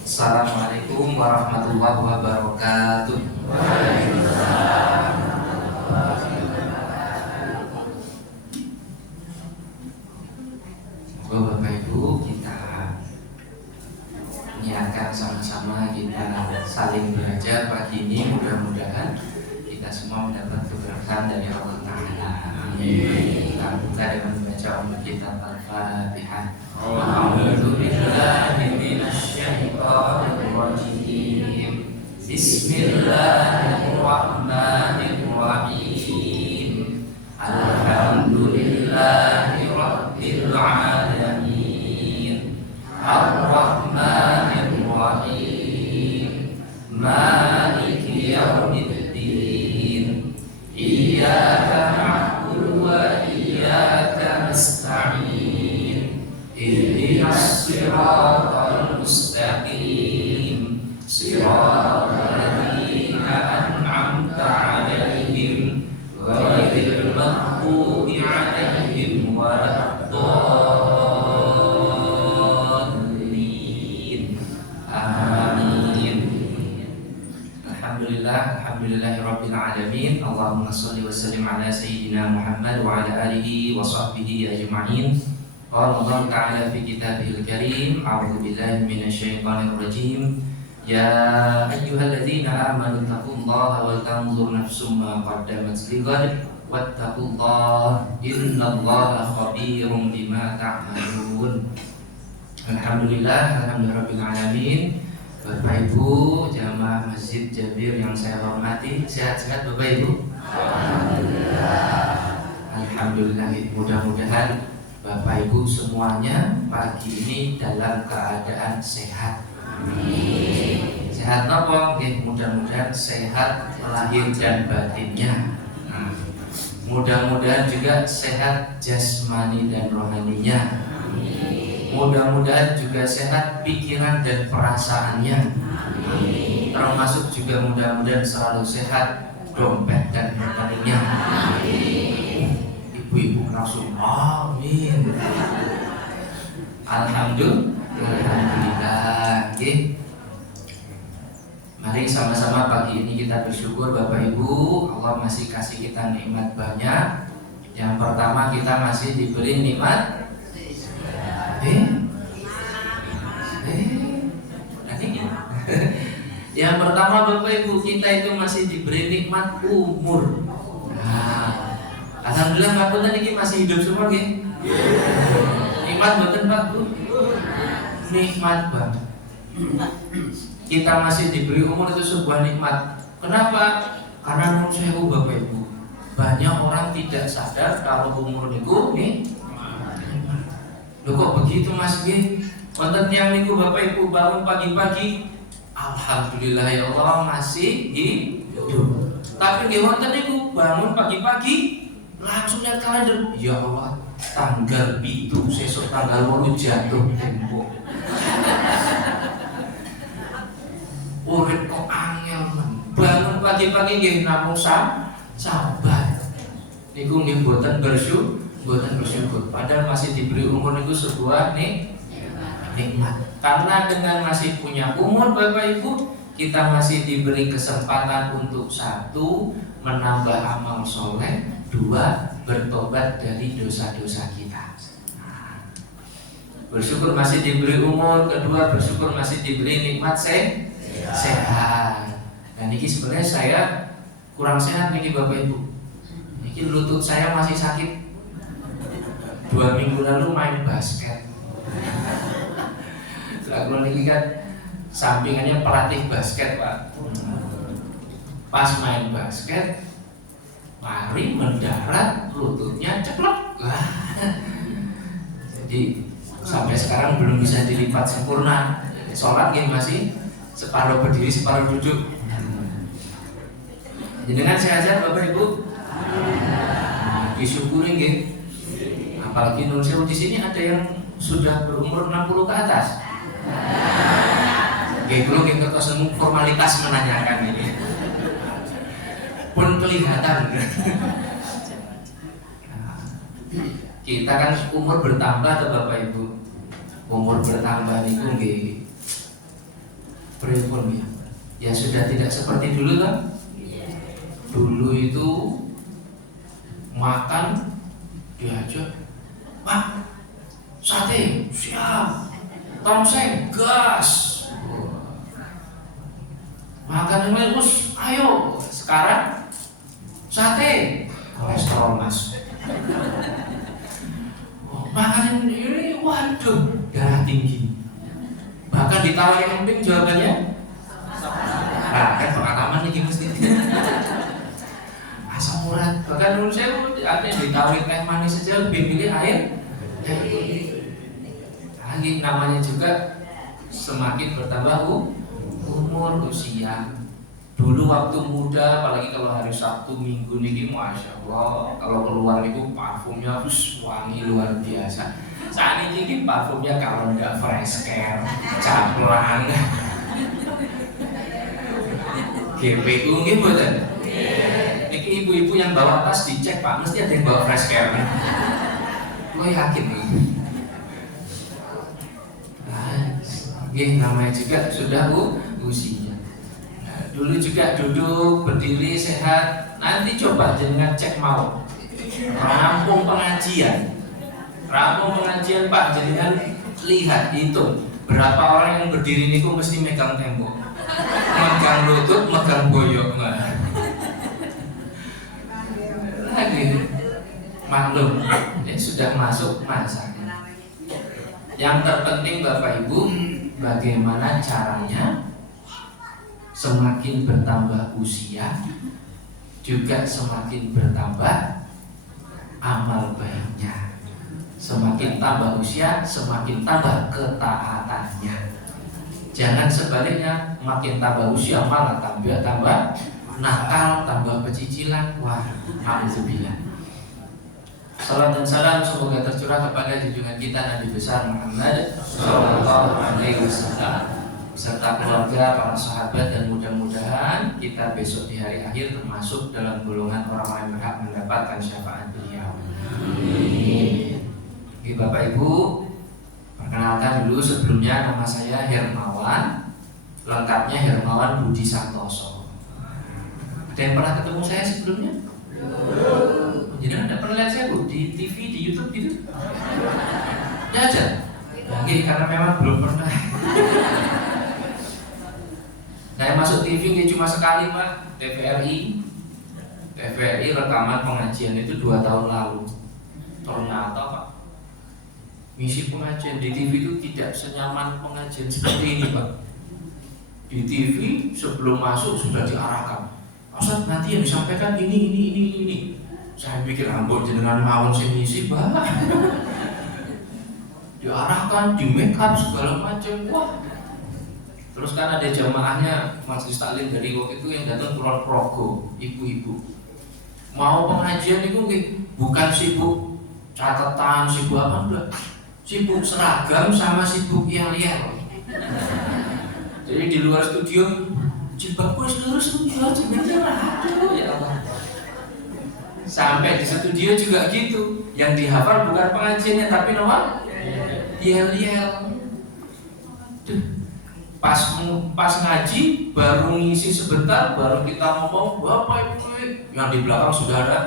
Assalamualaikum warahmatullahi wabarakatuh. Bapak Ibu, kita niatkan sama-sama kita saling belajar pagi ini. Mudah-mudahan kita semua mendapat keberkahan dari Allah Ta'ala. Amin. Kita buka dengan membaca kitab Al-Fatihah. A'udzubillahi minasyaitonir rajim. Bismillahirrahmanirrahim. Alhamdulillahi rabbil alamin. Ar-Rahmanir-Rahim. Maliki yaumiddin. Iyyaka na'budu wa iyyaka nasta'in. Ihdinas siratal mustaqim. Siratal ladzina an'amta 'alaihim ghairil maghdubi 'alaihim waladdallin. Amin. Alhamdulillahirabbil alamin. Allahumma shalli wa sallim ala sayyidina Muhammad wa ala alihi wa sahbihi ajma'in. Qala Allah Ta'ala fi kitabihil karim. A'udzu billahi minasyaitonir rajim. Ya ayyuhalladzina amanu taqullaha wal tanzur nafsum ma qaddamat lighad wattaqullaha innallaha khabirum bima ta'malun. Alhamdulillahirabbil alamin. Bapak Ibu jamaah Masjid Jabir yang saya hormati, sehat-sehat Bapak Ibu? Alhamdulillah. Mudah-mudahan Bapak Ibu semuanya pagi ini dalam keadaan sehat. Amin. Sehat napa? Mudah-mudahan sehat lahir dan batinnya. Mudah-mudahan juga sehat jasmani dan rohaninya. Mudah-mudahan juga sehat pikiran dan perasaannya. Amin. Termasuk juga mudah-mudahan selalu sehat dompet dan rekeningnya. Ibu-ibu langsung amin. Alhamdulillah. Mari sama-sama pagi ini kita bersyukur Bapak Ibu, Allah masih kasih kita nikmat banyak. Yang pertama kita masih diberi nikmat Yang pertama Bapak Ibu, kita itu masih diberi nikmat umur. Alhamdulillah ngapunten niki masih hidup semua nggih. Nikmat mboten Pak Bu? Nikmat banget. Kita masih diberi umur itu sebuah nikmat. Kenapa? Karena menurut saya Bapak Ibu, banyak orang tidak sadar kalau umur niku nih. Loh kok begitu Mas nggih? Wonten tiyang niku Bapak Ibu bangun pagi-pagi, alhamdulillah ya Allah masih hidup. Tapi nggih wonten niku bangun pagi-pagi langsung lihat kalender, ya Allah tanggal 7 sesuk tanggal 8 jatuh tempo. Urip kok angel men. Bangun pagi-pagi nggih namung sabar. Niku nggih mboten bersyukur. Padahal masih diberi umur itu sebuah nikmat. Karena dengan masih punya umur Bapak Ibu, kita masih diberi kesempatan untuk satu, menambah amal soleh, dua, bertobat dari dosa-dosa kita. Bersyukur masih diberi umur, kedua bersyukur masih diberi nikmat sehat. Dan ini sebenarnya saya kurang sehat nih Bapak Ibu. Ini lutut saya masih sakit. 2 minggu lalu main basket. Kalau ini kan sampingannya pelatih basket Pak. Pas main basket, lari mendarat, lututnya ceplok. Jadi sampai sekarang belum bisa dilipat sempurna. Sholat masih separuh berdiri, separuh duduk. Dengan sehat-sehat Bapak Ibu. Disyukuri nggih. Apalagi Nun Sewu di sini ada yang sudah berumur 60 ke atas. Kalau kita ketemu formalitas menanyakan ini, pun kelihatan. Kita kan umur bertambah tuh Bapak Ibu. umur bertambah niku nggih pripun ya? Ya sudah tidak seperti dulu kan? Dulu itu makan diajak, Pak, sate siap, tongseng gas, makan yang terus, ayo. Sekarang sate kolesterol mas. Makan ini, waduh, darah tinggi. Bahkan ditawari emping jawabannya, nah kan pengalaman nih mesti. Asam urat. Bahkan menurut saya ada yang ditawari teh manis saja lebih pilih air. Lagi namanya juga semakin bertambah umur usia. Dulu waktu muda, apalagi kalau hari Sabtu Minggu nih, masya Allah, kalau keluar itu parfumnya wangi luar biasa. Saat ini parfumnya kalau nggak fresh care, caplang, GPU gitu kan? Ini ibu-ibu yang bawa tas dicek Pak, mesti ada yang bawa fresh care. Gue yakin nih. Namanya juga sudah usia. Dulu juga duduk, berdiri, sehat. Nanti coba jangan cek mau rampung pengajian Pak, jangan lihat itu berapa orang yang berdiri niku mesti megang tembok, megang lutut, megang boyok lagi. Maklum, ini sudah masuk masa. Yang terpenting Bapak Ibu, bagaimana caranya semakin bertambah usia juga semakin bertambah amal baiknya. Semakin tambah usia semakin tambah ketaatannya. Jangan sebaliknya, makin tambah usia malah tambah nakal, tambah pecicilan. Wah, alhamdulillah. Salam dan salam semoga tercurah kepada junjungan kita Nabi besar Muhammad sallallahu alaihi wasallam serta keluarga, para sahabat, dan mudah-mudahan kita besok di hari akhir termasuk dalam golongan orang-orang yang berhak mendapatkan syafaat beliau. Amin. Oke Bapak Ibu, perkenalkan dulu sebelumnya, nama saya Hermawan, lengkapnya Hermawan Budi Santoso. Ada yang pernah ketemu saya sebelumnya? Jadi Anda pernah lihat saya Bu di TV, di YouTube gitu? Tidak ada? Mungkin karena memang belum pernah. Saya masuk TV cuma sekali Pak, TVRI rekaman pengajian itu 2 tahun lalu. Ternyata Pak, misi pengajian di TV itu tidak senyaman pengajian seperti ini Pak. Di TV sebelum masuk sudah diarahkan, Ustaz nanti yang disampaikan ini. Saya pikir ampun jenengan mawon sing ngisi Pak. Diarahkan, di make up segala macam. Wah. Terus kan ada jamaahnya majelis taklim dari waktu itu yang datang Kulon Progo, ibu-ibu. Mau pengajian itu bukan sibuk catatan, sibuk apa enggak. Sibuk seragam sama sibuk yel-yel. Jadi di luar studio jilbabku lurus ya aduh ya Allah. Sampai di studio juga gitu. Yang dihafal bukan pengajiannya tapi nama yel-yel. Pas ngaji baru ngisi sebentar, baru kita ngomong Bapak Ibu, yang di belakang sudah ada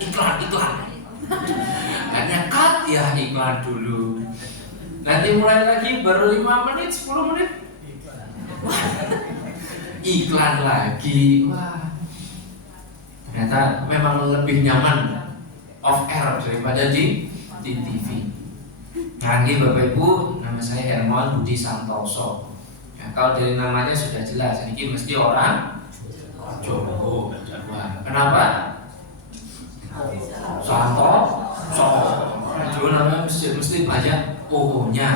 iklan. Hanya cut ya iklan dulu. Nanti mulai lagi baru 5 menit, 10 menit iklan lagi. Wah, ternyata memang lebih nyaman off air daripada di TV. Nah, ini Bapak Ibu, nama saya Hermawan Budi Santoso. Ya, kalau dari namanya sudah jelas, ini mesti orang Jawa. Kenapa? Santoso. Jawa namanya mesti banyak O-nya.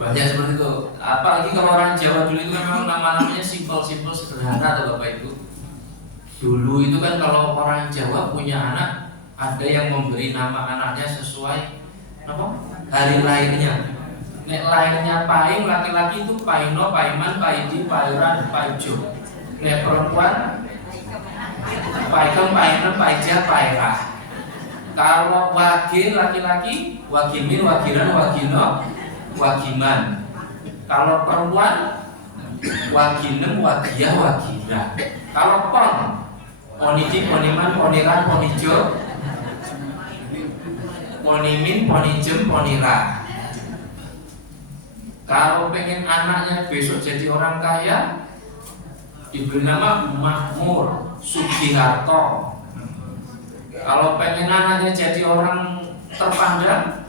Banyak seperti itu. Apalagi kalau orang Jawa dulu itu kan memang nama-namanya simpel sederhana atau Bapak Ibu. Dulu itu kan kalau orang Jawa punya anak, ada yang memberi nama anaknya sesuai apa? Hari lahirnya. Nek lahirnya Paing, laki-laki itu Paino, Paiman, Paidi, Pairan, Paijo. Nek perempuan Paikam, Painan, Paija, Pairah. Kalau wagil laki-laki, wagimin, wagilan, wagino, wagiman. Kalau perempuan, waginem, wagia, wagira. Kalau pon, poniji, poniman, poniran, ponijo, ponimin, ponijem, ponira. Kalau pengen anaknya besok jadi orang kaya, diberi nama Makmur, Sugiharto. Kalau pengen anaknya jadi orang terpandang,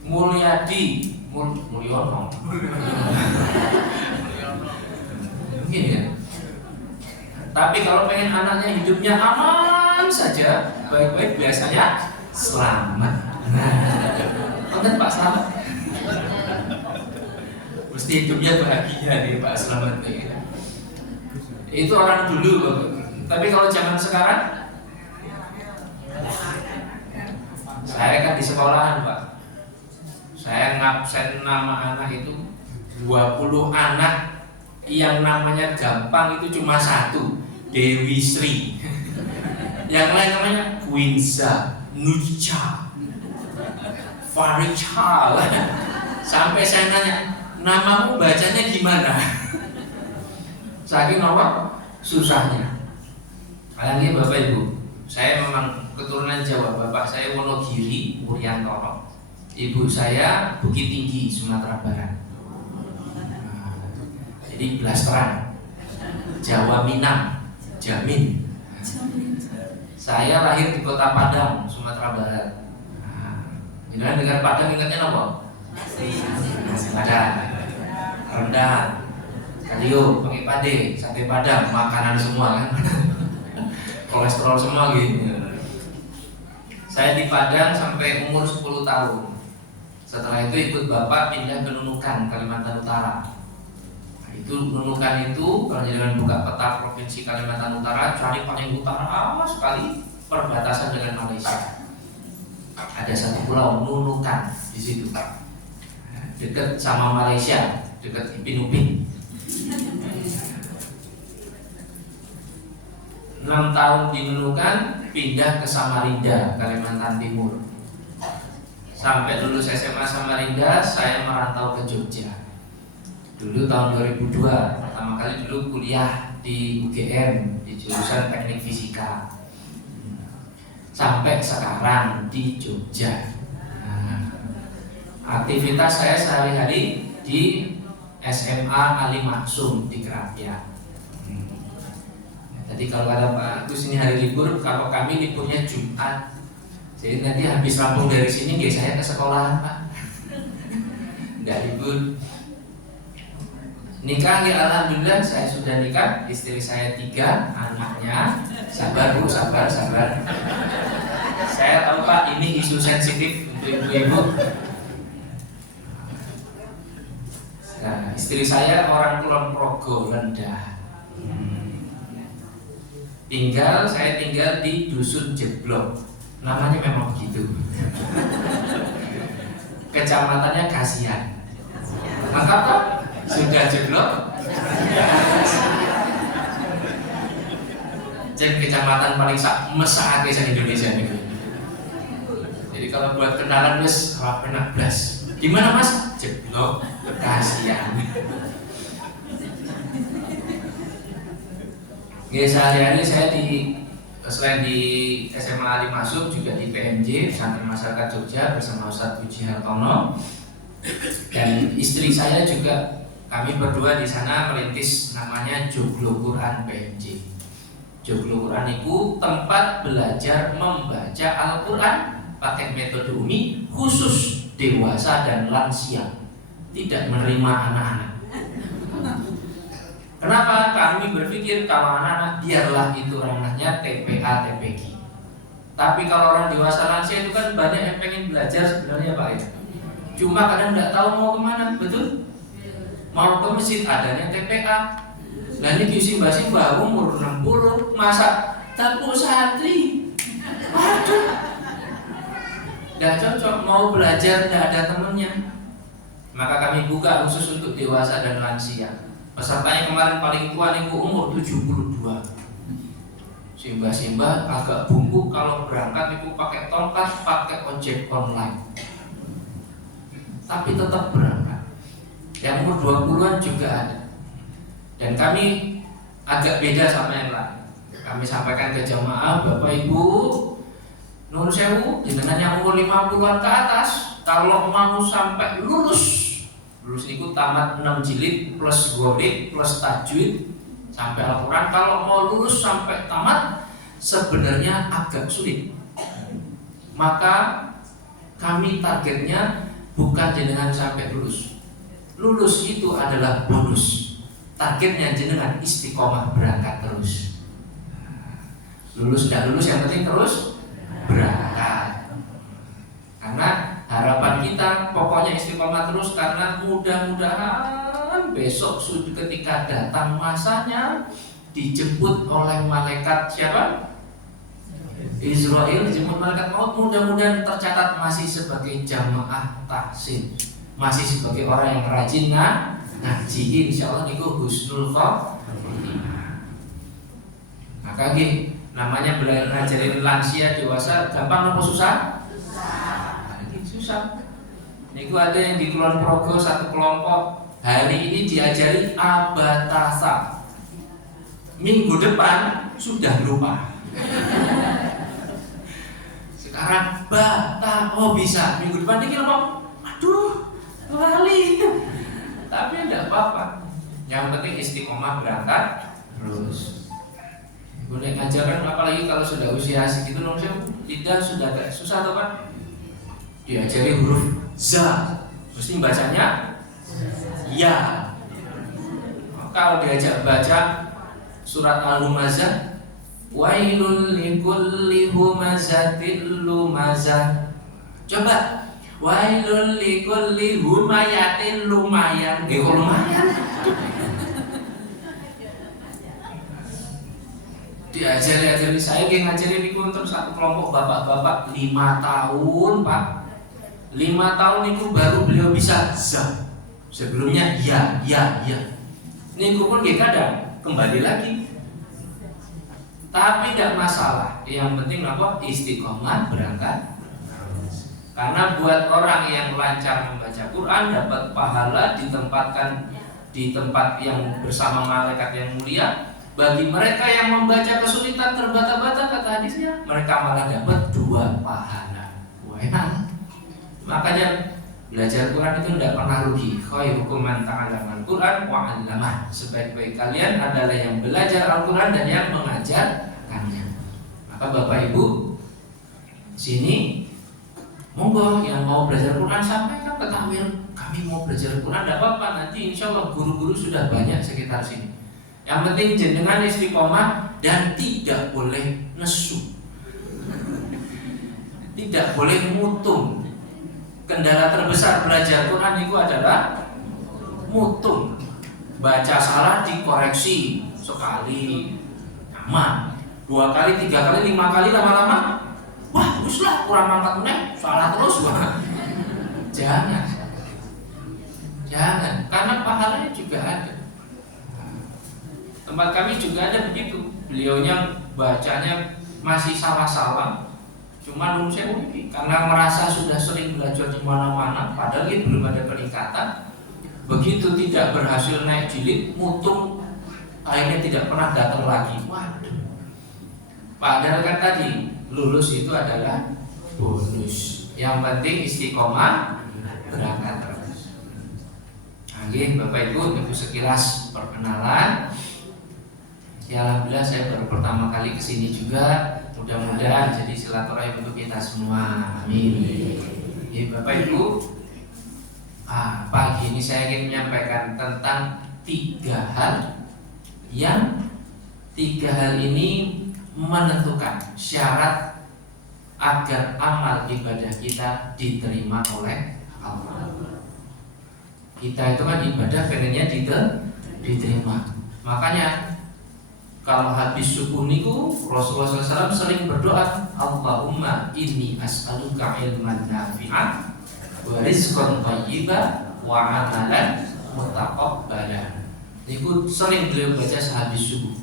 Mulyadi, Mulyono. Mungkin ya. Tapi kalau pengen anaknya hidupnya aman saja, baik-baik, biasanya selamat. Konten Pak Selamat. Mesti hidupnya bahagia nih Pak Selamat. Itu orang dulu. Tapi kalau zaman sekarang, saya kan di sekolahan Pak. Saya ngabsen nama anak itu 20 anak yang namanya gampang itu cuma satu, Dewi Sri. Yang lain namanya Quinza, Nucha, Faricha. Sampai saya nanya, namamu bacanya gimana? Saking apa? Susahnya. Kalian Bapak Ibu, saya memang keturunan Jawa. Bapak saya Wonogiri, Wuryantoro. Ibu saya Bukit Tinggi, Sumatera Barat. Jadi blasteran, Jawa Minang, Jamin. Saya lahir di Kota Padang, Sumatera Barat. Jangan dengar Padang ingatnya apa? Padang, rendang, kalio, pakai pade, sate Padang, makanan semua kan. Kolesterol semua gitu. Saya di Padang sampai umur 10 tahun. Setelah itu ikut bapak pindah ke Nunukan, Kalimantan Utara. Nah, itu Nunukan itu kalau jangan buka peta provinsi Kalimantan Utara, cari paling utara sekali perbatasan dengan Malaysia. Ada satu pulau Nunukan di situ, dekat sama Malaysia, dekat Ipin Upin. 6 tahun di Nunukan, pindah ke Samarinda, Kalimantan Timur. Sampai lulus SMA Samarinda, saya merantau ke Jogja. Dulu tahun 2002, pertama kali dulu kuliah di UGM di jurusan Teknik Fisika. Sampai sekarang di Jogja. Aktivitas saya sehari-hari di SMA Ali Maksum di Kerapian. Tadi kalau ada Pak Agus ini hari libur, kalau kami liburnya Jumat. Jadi nanti habis rampung dari sini, saya ke sekolah Pak. Nggak libur. Nikah, ya alhamdulillah saya sudah nikah. Istri saya 3, anaknya. Sabar Bu, sabar. Saya tahu Pak, ini isu sensitif untuk ibu-ibu. Nah, istri saya orang Kulon Progo, Rendah. Saya tinggal di Dusun Jeblok. Namanya memang begitu. Kecamatannya Kasihan. Maka kok sudah jeblok? Jadi kecamatan paling mesake di Indonesia nih. Jadi kalau buat kenalan wis enak blas. Gimana Mas? Jeblok, Kasihan. Sehari-hari saya selain di SMA Ali Masuk juga di PMJ Pesantren Masyarakat Jogja bersama Ustadz Puji Hartono, dan istri saya juga, kami berdua di sana merintis namanya Joglo Quran PMJ. Joglo Quran itu tempat belajar membaca Al-Quran pakai metode umi, khusus dewasa dan lansia, tidak menerima anak-anak. Kenapa? Kami berpikir kalau anak-anak biarlah itu ranahnya TPA, TPG. Tapi kalau orang dewasa lansia itu kan banyak yang pengen belajar sebenarnya Pak ya. Cuma kadang nggak tahu mau kemana, betul? Mau ke masjid adanya TPA. Nah ini simba-simba umur 60 masa dapur santri. Waduh, nggak cocok, mau belajar nggak ada temennya. Maka kami buka khusus untuk dewasa dan lansia. Pesertanya kemarin paling tua niku umur 72. Simbah-simbah agak bungkuk kalau berangkat itu pakai tongkat, pakai ojek online. Tapi tetap berangkat. Yang umur 20-an juga ada. Dan kami agak beda sama yang lain. Kami sampaikan ke jamaah, Bapak Ibu, Nun sewu, jenengan yang umur 50-an ke atas, kalau mau sampai lulus itu tamat 6 jilid plus ghorik plus tajwid sampai Al-Quran, kalau mau lulus sampai tamat sebenarnya agak sulit. Maka kami targetnya bukan jenengan sampai lulus. Lulus itu adalah bonus. Targetnya jenengan istiqomah berangkat terus. Lulus dan lulus yang penting terus berangkat. Karena harapan kita pokoknya istiqomah terus, karena mudah-mudahan besok ketika datang masanya dijemput oleh malaikat siapa? Israel, dijemput malaikat maut, mudah-mudahan tercatat masih sebagai jamaah tahsin, masih sebagai orang yang rajin ngaji. Insyaallah niku husnul khotimah. Maka gini, namanya belajar ngajarin lansia dewasa gampang apa susah? Susah. Niku ada yang di Kulon Progo satu kelompok hari ini diajari abatasa. Minggu depan sudah lupa. Sekarang bata, oh bisa. Minggu depan ini lupa. Aduh, lali. Tapi tidak apa-apa. Yang penting istiqomah berangkat terus. Boleh ngajarkan, apalagi kalau sudah usia segitu, tidak sudah agak susah tuh Pak. Diajari huruf za, mesti bacanya ya. Kalau diajak baca surat Al-Humazah, wailul likulli humazatil lumazah. Coba, wailul likulli humayatil lumayan. Lumayan. Diajari saya ngajari niku untuk satu kelompok bapak-bapak 5 tahun Pak. 5 tahun itu baru beliau bisa za. Sebelumnya ya. Niku pun kadang kembali lagi. Tapi tidak masalah. Yang penting apa? Istiqomah berangkat. Karena buat orang yang lancar membaca Quran dapat pahala ditempatkan di tempat yang bersama malaikat yang mulia. Bagi mereka yang membaca kesulitan terbata-bata kata hadisnya, mereka malah dapat 2 pahala. Enak. Makanya belajar Quran itu tidak pernah rugi. Khairukum man ta'allama al-Quran wa 'allamah. Sebaik-baik kalian adalah yang belajar Al-Quran dan yang mengajarkannya. Maka Bapak Ibu sini monggo yang mau belajar Quran sampaikan ke takmir, kami mau belajar Quran, tidak apa-apa. Nanti insya Allah guru-guru sudah banyak sekitar sini. Yang penting jenengan istiqomah dan tidak boleh nesu, tidak boleh mutung. Kendala terbesar belajar Quran itu adalah mutung. Baca salah dikoreksi sekali aman, 2 kali, 3 kali, 5 kali, lama-lama wah uslah kurang mangkat meneh, salah terus. Jangan, karena pahalanya juga ada. Tempat kami juga ada begitu. Beliaunya bacanya masih salah-salah. Cuma nun sewu karena merasa sudah sering belajar di mana-mana, padahal ini belum ada peningkatan. Begitu tidak berhasil naik jilid, mutung, akhirnya tidak pernah datang lagi. Waduh. Padahal kan tadi lulus itu adalah bonus. Yang penting istiqomah berangkat terus. Oke, Bapak Ibu, itu sekilas perkenalan. Ya alhamdulillah saya baru pertama kali kesini juga. Mudah-mudahan jadi silaturahim untuk kita semua. Amin. Ya Bapak Ibu, pagi ini saya ingin menyampaikan tentang 3 hal yang 3 hal ini menentukan syarat agar amal ibadah kita diterima oleh Allah. Kita itu kan ibadah pengennya diterima. Makanya kalau habis subuh niku Rasulullah SAW sering berdoa, Allahumma inni as'aluka ilman nafi'an wa rizqan thayyiban wa amalan muttaqabbalan. Niku sering beliau baca sehabis subuh.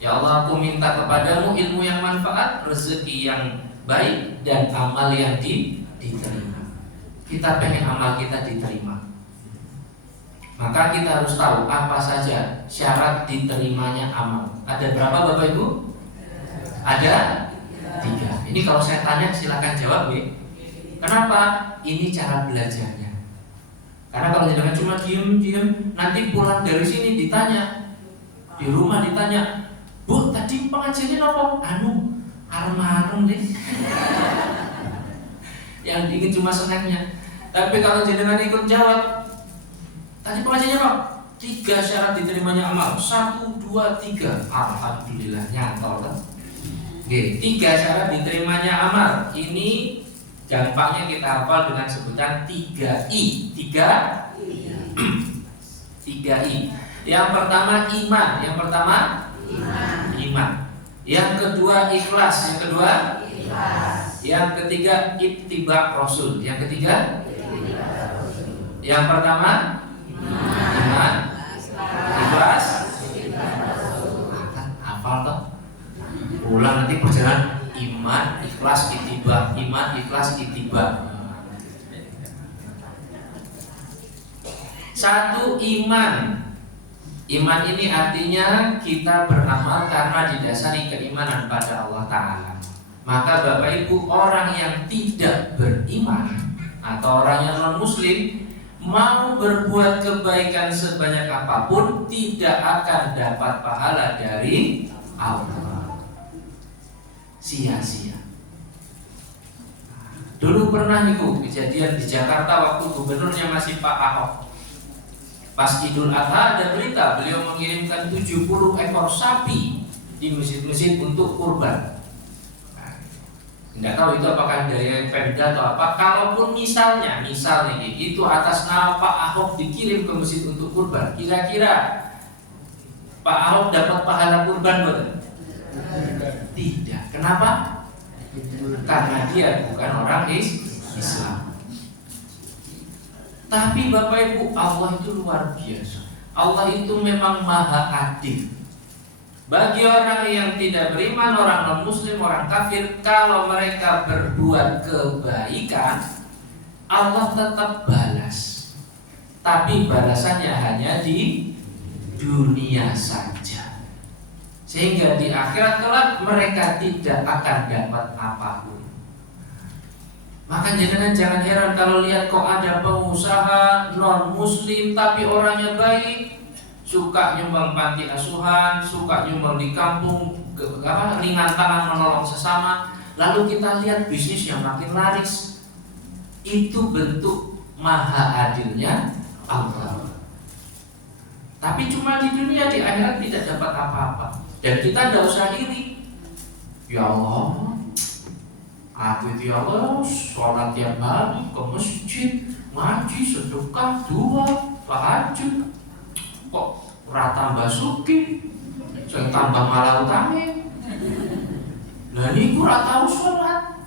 Ya Allah, aku minta kepadamu ilmu yang manfaat, rezeki yang baik, dan amal yang diterima. Kita pengen amal kita diterima, maka kita harus tahu apa saja syarat diterimanya amal. Ada berapa Bapak Ibu? Ada 3. Ini kalau saya tanya silakan jawab ya. Kenapa? Ini cara belajarnya. Karena kalau jangan cuma diem, nanti pulang dari sini ditanya, di rumah ditanya, Bu, tadi pengajiannya apa? Arem-arem deh. Yang ingin cuma senangnya. Tapi kalau jenengan ikut jawab, tadi pengajiannya apa? 3 syarat diterimanya amal. 1, 2, 3. Alhamdulillah nyantol kan? Oke, 3 syarat diterimanya amal. Ini gampangnya kita hafal dengan sebutan 3I. 3I. Yang pertama iman. Yang kedua ikhlas. Yang ketiga ittiba Rasul. Yang pertama iman, ikhlas. Hafal toh? Ulang nanti perjalanan iman, ikhlas, ittiba. Iman, ikhlas, ittiba. 1 iman. Iman ini artinya kita beramal karena didasari keimanan pada Allah Ta'ala. Maka Bapak Ibu, orang yang tidak beriman atau orang yang non-muslim mau berbuat kebaikan sebanyak apapun tidak akan dapat pahala dari Allah. Sia-sia. Dulu pernah nih kejadian di Jakarta waktu gubernurnya masih Pak Ahok. Pas Idul Adha ada berita beliau mengirimkan 70 ekor sapi di masjid-masjid untuk kurban. Tidak tahu itu apakah dari Pemda atau apa. Kalaupun misalnya itu atas nama Pak Ahok dikirim ke masjid untuk kurban, kira-kira Pak Ahok dapat pahala kurban betul? Tidak. Kenapa? Karena dia bukan orang Islam. Tapi Bapak Ibu, Allah itu luar biasa. Allah itu memang maha adil. Bagi orang yang tidak beriman, orang non-muslim, orang kafir, kalau mereka berbuat kebaikan, Allah tetap balas. Tapi balasannya hanya di dunia saja. Sehingga di akhirat kelak mereka tidak akan dapat apapun. Maka jangan heran kalau lihat kok ada pengusaha non-muslim tapi orangnya baik, suka nyumbang panti asuhan, suka nyumbang di kampung, ringan tangan menolong sesama. Lalu kita lihat bisnis yang makin laris. Itu bentuk maha adilnya Allah. Tapi cuma di dunia, di akhirat tidak dapat apa-apa. Dan kita tidak usah iri. Ya Allah, aku itu ya Allah, sholat tiap hari, ke masjid, ngaji, sedekah, dua, tahajud. Kok tambah suki, saya tambah malah utangin. Nah ini aku ratau sholat,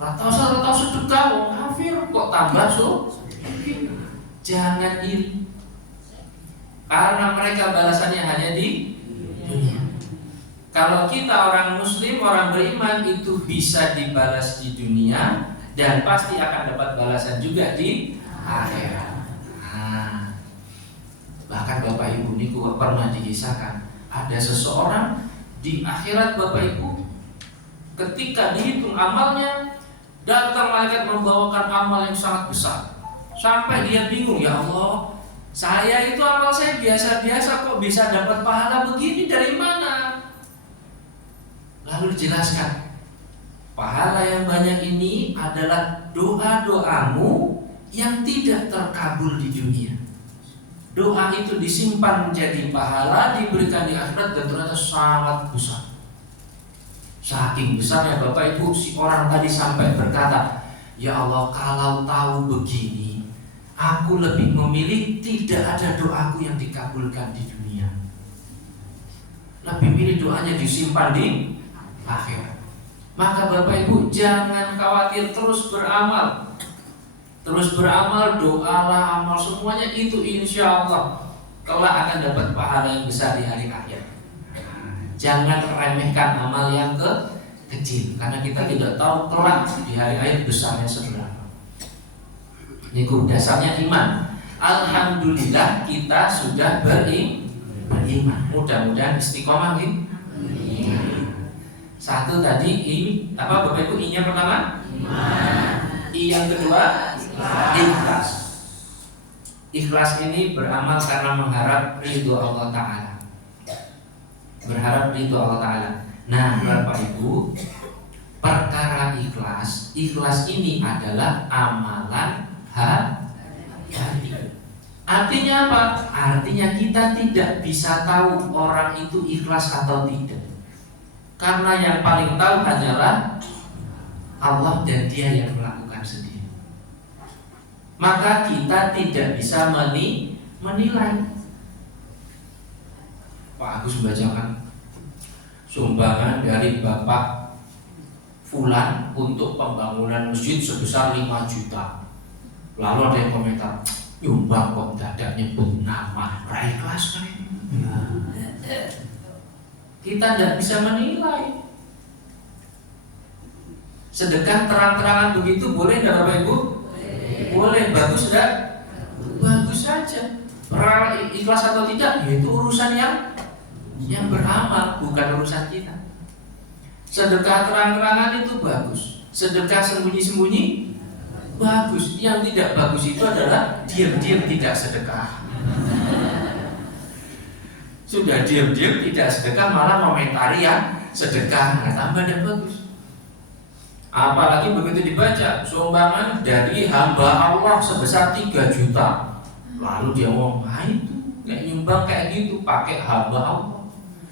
ratau sedekah, wong kafir, kok tambah suki. Jangan iri, karena mereka balasannya hanya di dunia. Kalau kita orang muslim, orang beriman itu bisa dibalas di dunia dan pasti akan dapat balasan juga di akhirat. Nah, bahkan Bapak Ibu ini pernah dikisahkan ada seseorang di akhirat Bapak Ibu, ketika dihitung amalnya, datang malaikat membawakan amal yang sangat besar. Sampai dia bingung, ya Allah, saya itu amal saya biasa-biasa kok bisa dapat pahala begini dari mana? Lalu dijelaskan, pahala yang banyak ini adalah doa-doamu yang tidak terkabul di dunia. Doa itu disimpan menjadi pahala, diberikan di akhirat dan ternyata sangat besar. Saking besarnya Bapak Ibu, si orang tadi sampai berkata, ya Allah, kalau tahu begini, aku lebih memilih tidak ada doaku yang dikabulkan di dunia. Lebih milih doanya disimpan di akhirat. Maka Bapak Ibu jangan khawatir, terus beramal. Terus beramal, doalah, amal semuanya itu insya Allah kelak akan dapat pahala yang besar di hari akhir. Jangan remehkan amal yang kecil, karena kita tidak tahu kelak di hari akhir besarnya seberapa. Ini dasarnya iman. Alhamdulillah kita sudah beriman. Mudah-mudahan istiqomah gitu. Satu tadi ini apa Bapak Ibu? I-nya pertama iman. I yang kedua ikhlas. Ikhlas ini beramal karena mengharap ridho Allah Ta'ala. Berharap ridho Allah Ta'ala. Nah Bapak Ibu, perkara ikhlas ini adalah amalan hati. Artinya apa? Artinya kita tidak bisa tahu orang itu ikhlas atau tidak, karena yang paling tahu hanyalah Allah dan dia yang melakukan sendiri. Maka kita tidak bisa menilai. Pak Agus membacakan sumbangan dari Bapak Fulan untuk pembangunan masjid sebesar 5 juta. Lalu ada yang komentar, nyumbang kok dadak nyebut nama, ikhlas kan ini. Kita tidak bisa menilai. Sedekah terang-terangan begitu boleh tidak Bapak Ibu? Boleh. Bagus tidak? Bagus saja. Perkara ikhlas atau tidak, yaitu urusan yang beramal, bukan urusan kita. Sedekah terang-terangan itu bagus. Sedekah sembunyi-sembunyi bagus. Yang tidak bagus itu adalah diam-diam tidak sedekah. Sudah diam-diam tidak sedekah malah komentari yang sedekah, nggak tambah dan bagus. Apalagi begitu dibaca sumbangan dari hamba Allah sebesar 3 juta, lalu dia ngomong, itu nggak nyumbang kayak gitu, pakai hamba Allah.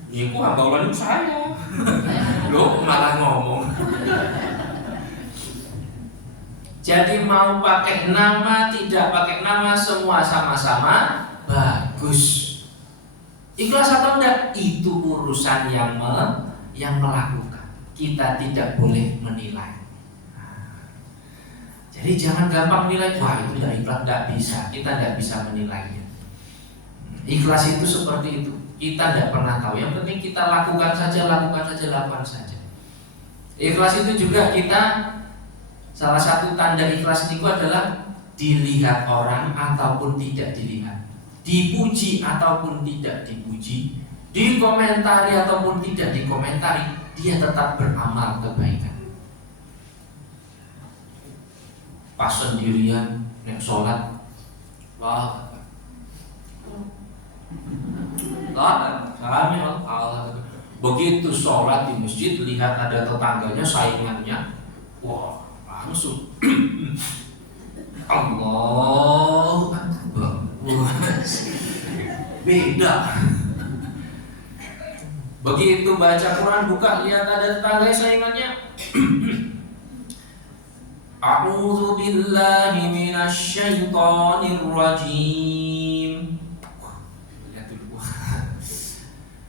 Ya aku hamba Allah itu saya. Loh malah ngomong. Jadi mau pakai nama tidak pakai nama semua sama-sama bagus. Ikhlas atau enggak itu urusan yang melakukan. Kita tidak boleh menilai. Jadi jangan gampang nilai, wah itu tidak ikhlas, tidak bisa. Kita tidak bisa menilainya. Ikhlas itu seperti itu. Kita tidak pernah tahu. Yang penting kita lakukan saja. Ikhlas itu juga kita, salah satu tanda ikhlas itu adalah dilihat orang ataupun tidak dilihat, dipuji ataupun tidak dipuji, dikomentari ataupun tidak dikomentari, dia tetap beramal kebaikan. Pas sendirian nek sholat, wah, kami Allah. Begitu sholat di masjid, lihat ada tetangganya saingannya, wah langsung Allahu Akbar. Beda. Begitu baca Quran, buka lihat ada tetangga saingannya. A'udzu billahi minasy syaithanir rajim.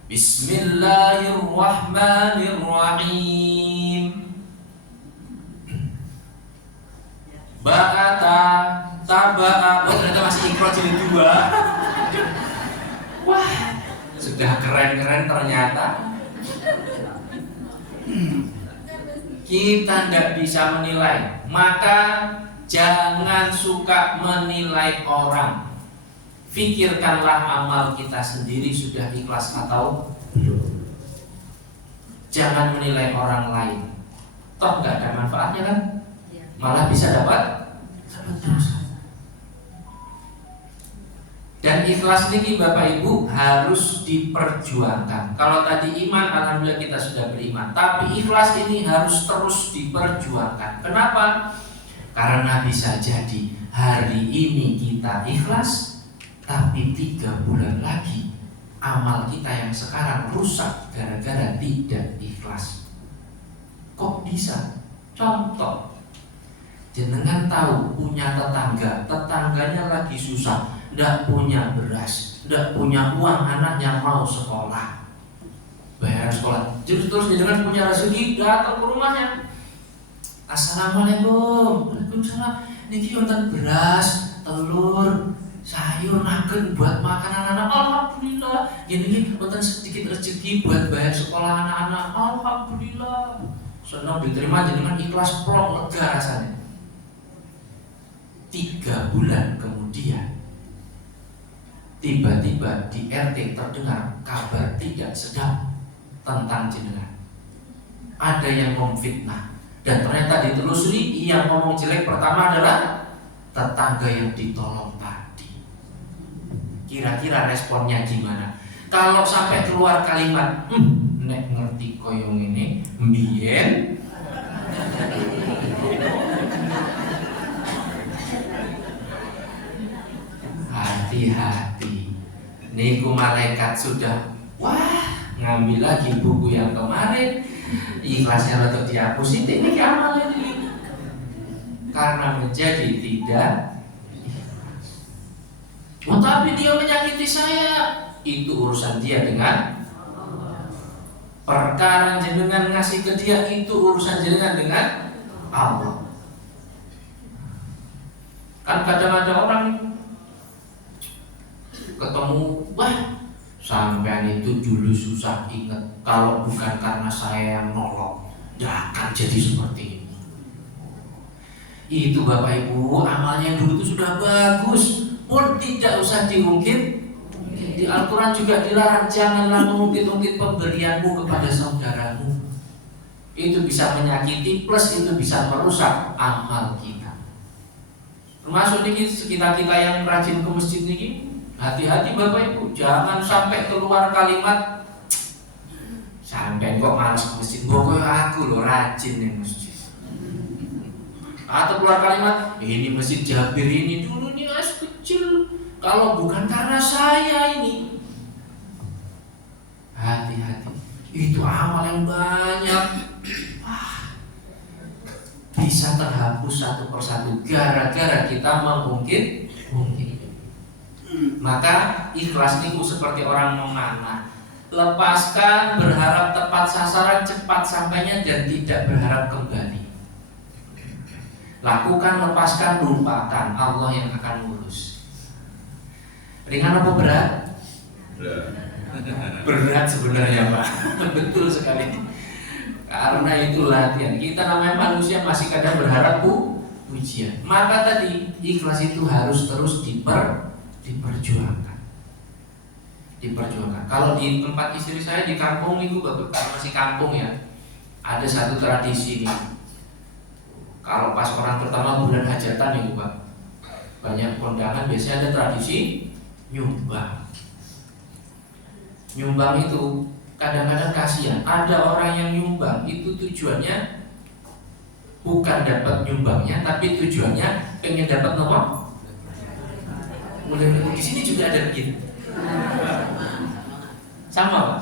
Bismillahirrahmanirrahim. Ba'ata taba'a. Oh ternyata masih ikrar jilid 2. Wah, sudah keren-keren ternyata. Kita tidak bisa menilai. Maka jangan suka menilai orang. Pikirkanlah amal kita sendiri sudah ikhlas atau belum. Jangan menilai orang lain. Toh nggak ada manfaatnya kan? Malah bisa dapat dosa. Dan ikhlas ini Bapak Ibu harus diperjuangkan. Kalau tadi iman, alhamdulillah kita sudah beriman. Tapi ikhlas ini harus terus diperjuangkan. Kenapa? Karena bisa jadi hari ini kita ikhlas, tapi 3 bulan lagi amal kita yang sekarang rusak gara-gara tidak ikhlas. Kok bisa? Contoh, jenengan tahu punya tetangganya lagi susah, tidak punya beras, tidak punya uang, anaknya mau sekolah, bayar sekolah. Terus jenengan punya rezeki, datang ke rumahnya. Assalamualaikum. Waalaikumsalam. Niki wonten beras, telur, sayur nagen buat makan anak-anak, alhamdulillah. Ini wonten sedikit rezeki buat bayar sekolah anak-anak, alhamdulillah. Senang diterima jenengan ikhlas plong lega rasanya. 3 bulan kemudian tiba-tiba di RT terdengar kabar tidak sedap tentang jenengan. Ada yang memfitnah dan ternyata ditelusuri yang ngomong jelek pertama adalah tetangga yang ditolong tadi. Kira-kira responnya gimana? Kalau sampai keluar kalimat nek ngerti koyong ini mbiyen hati-hati. Niku malaikat sudah ngambil lagi buku yang kemarin, ikhlasnya untuk dihapus ini amal ini karena menjadi tidak ikhlas. Tapi dia menyakiti saya, itu urusan dia dengan perkara jenengan ngasih ke dia, itu urusan jenengan dengan Allah. Kan kadang ada orang ketemu, sampean itu dulu susah ingat, kalau bukan karena saya yang nolong, tidak akan jadi seperti ini. Itu Bapak Ibu, amalnya dulu itu sudah bagus, pun tidak usah diungkit. Di Al-Quran juga dilarang, janganlah mengungkit-ungkit pemberianmu kepada saudaramu. Itu bisa menyakiti, plus itu bisa merusak amal kita. Termasuk ini kita yang rajin ke masjid ini, hati-hati Bapak Ibu, jangan sampai keluar kalimat sampai kok malas ke masjid, pokoknya aku loh rajin nih masjid. Atau keluar kalimat, ini masjid Jabir ini dulu nih as kecil, kalau bukan karena saya ini. Hati-hati, itu amal yang banyak bisa terhapus satu persatu gara-gara kita mengungkit. Maka ikhlas niku seperti orang memanah, lepaskan, berharap tepat sasaran, cepat sampainya dan tidak berharap kembali. Lakukan, lepaskan, lupakan, Allah yang akan ngurus. Ringan apa berat? Berat sebenarnya Pak. Betul sekali. Karena itu latihan. Kita namanya manusia masih kadang berharap pujian. Maka tadi ikhlas itu harus terus diperjuangkan. Kalau di tempat istri saya di kampung itu, karena masih kampung ya, ada satu tradisi nih. Kalau pas orang pertama bulan hajatan itu Pak, banyak kondangan, biasanya ada tradisi nyumbang. Nyumbang itu kadang-kadang kasihan. Ada orang yang nyumbang itu tujuannya bukan dapat nyumbangnya, tapi tujuannya pengen dapat nomor. Mulai di sini juga ada begitu. Sama Pak.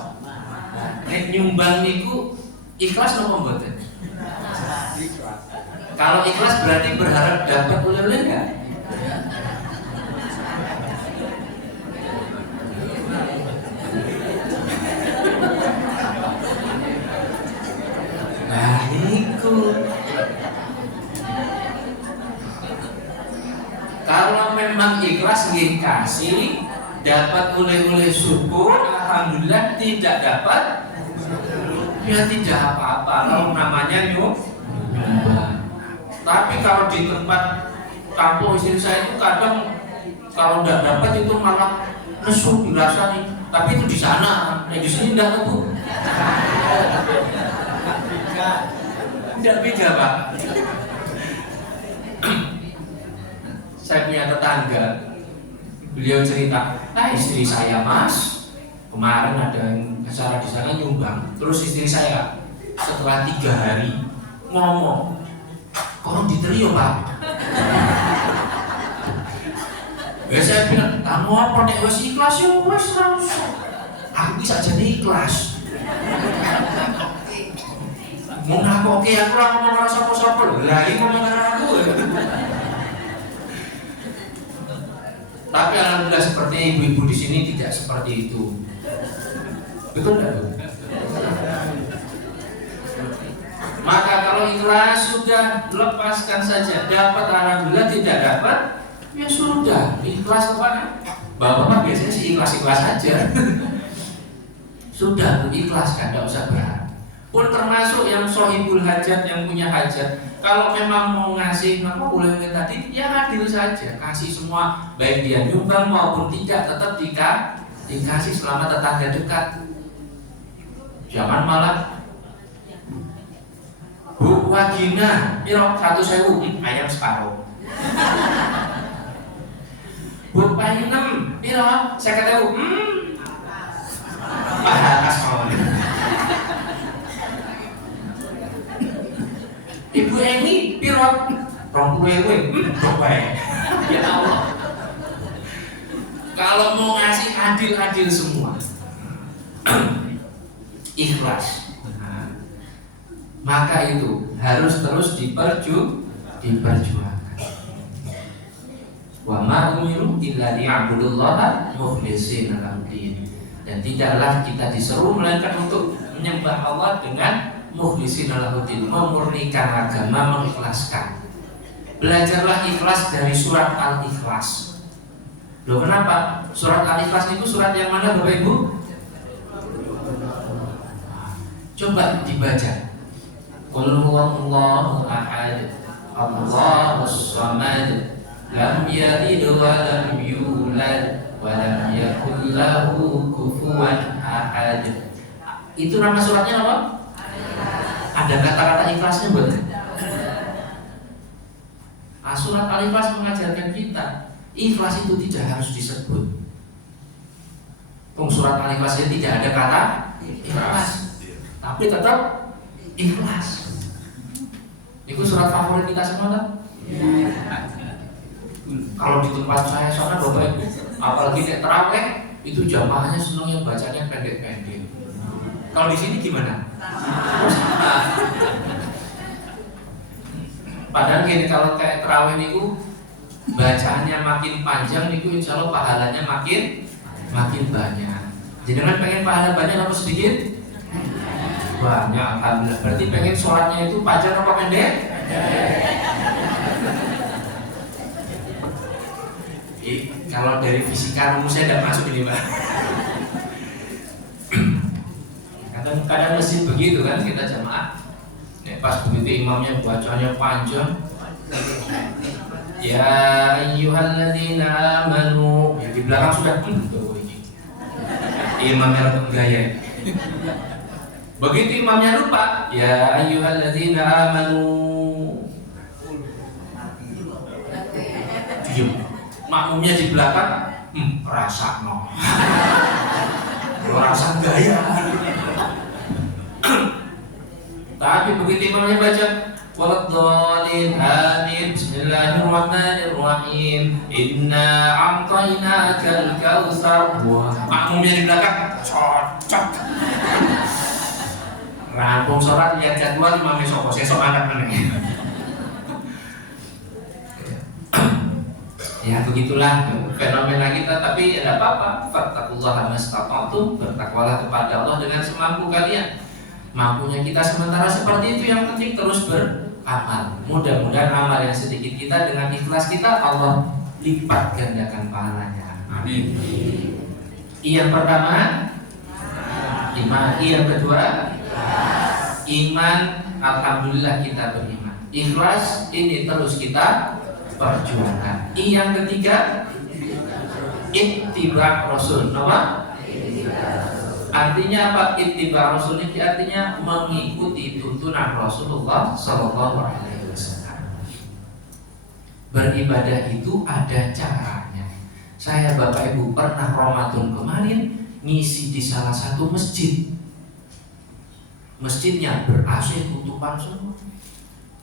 Nyumbang niku ikhlas nopo mboten? Kalau ikhlas berarti berharap dapat oleh-oleh enggak? Nah, itu. Kalau memang ikhlas nggih kasih, dapat oleh-oleh syukur, alhamdulillah. Tidak dapat, ya tidak apa-apa. Kalau namanya nyumbang. Tapi kalau di tempat kampung istri saya itu kadang kalau tidak dapat itu malah nesu dirasani. Tapi itu di sana, di sini tidak Bu. Tidak beda Pak. Saya punya tetangga, beliau cerita, istri saya Mas kemarin ada acara di sana nyumbang. Terus istri saya setelah 3 hari ngomong, kok diterima Pak? Ya saya bilang, kamu apa nek wis ikhlas ya wis langsung. Aku bisa jadi ikhlas. Mau ngaku aku ora ngomong karo sapa-sapa lho. Lah iki ngomong karo aku. Tapi alhamdulillah seperti ibu-ibu di sini tidak seperti itu. Betul enggak, Bu? Maka kalau ikhlas sudah lepaskan saja, dapat alhamdulillah, tidak dapat Ya sudah, ikhlas apa? Bapak biasanya sih ikhlas-ikhlas saja. Sudah, ikhlaskan, tidak usah berharap. Pun termasuk yang sohibul hajat, yang punya hajat, kalau memang mau ngasih, maka boleh tadi, ya adil saja, kasih semua, baik dia nyumbang maupun tidak, tetap dikasih selama tetangga dekat. Jangan malah Bu wagina, piro 1.000, ayam separuh. Bu payunem, piro 50.000, atas mau. Ibu Eni, piro 20.000, baik. Ya Allah. Kalau mau ngasih adil-adil semua, ikhlas. Maka itu harus terus diperjuangkan. Wa ma umiru illa liya'budullaha mukhlishina lahu-d-din. Dan tidaklah kita diseru melainkan untuk menyembah Allah dengan mukhlishina lahu-d-din, memurnikan agama, mengikhlaskan. Belajarlah ikhlas dari surat Al-Ikhlas. Loh kenapa? Surat Al-Ikhlas itu surat yang mana Bapak Ibu? Coba dibaca. Qul huwallahu ahad, Allahus samad, lam yalid wa lam yulad wa lam yakul lahu kufuwan ahad. Itu nama suratnya apa? Ada kata-kata ikhlasnya bukan? Surat Al-Ikhlas mengajarkan kita ikhlas itu tidak harus disebut. Surat Al-Ikhlasnya tidak ada kata ikhlas, tapi tetap ikhlas. Itu surat favorit kita semua kan? Kalau di tempat saya soalnya Bapak Ibu, apalagi nek terawih, itu jamaahnya senang yang bacanya pendek-pendek. Kalau di sini gimana? Padahal gini, kalau kayak terawih niku bacaannya makin panjang niku insya Allah pahalanya makin banyak. Jadi kan pengen pahala banyak apa sedikit? Banyak, alhamdulillah. Berarti pengen sholatnya itu panjang apa pendek? Kalau dari fisika rumusnya tidak masuk ini Mbak. Kadang-kadang mesti begitu kan kita jamaah. Pas begitu imamnya bacanya panjang. Ya ayyuhalladzina amanu, ya di belakang sudah ini. Imamnya gaya. Begitu imamnya lupa, ya ayyuhalladzina amanu, diam. Makmumnya di belakang, rasa no. Rasa gaya. Tapi begitu imamnya baca, waladhdallin amin, bismillahirrahmanirrahim, inna a'tainakal kautsar. Makmumnya di belakang, cocok. Rampung sholat, lihat jadwal imamnya sopo, sesok anak aneh. Ya begitulah fenomena kita, tapi tidak apa-apa. Fattaqullaha mastata'tum, bertakwalah kepada Allah dengan semampu kalian. Mampunya kita sementara seperti itu, yang penting terus beramal. Mudah-mudahan amal yang sedikit kita dengan ikhlas kita Allah lipat gandakan pahalanya. Amin. Yang pertama iman, yang kedua iman, alhamdulillah kita beriman. Ikhlas ini terus kita perjuangkan. Yang ketiga ittiba Rasul. Nama? Artinya apa? Ittiba Rasul ini artinya mengikuti tuntunan Rasulullah Sallallahu Alaihi Wasallam. Beribadah itu ada caranya. Saya Bapak Ibu pernah Ramadan kemarin ngisi di salah satu masjid. Masjidnya ber-AC, tutupan semua.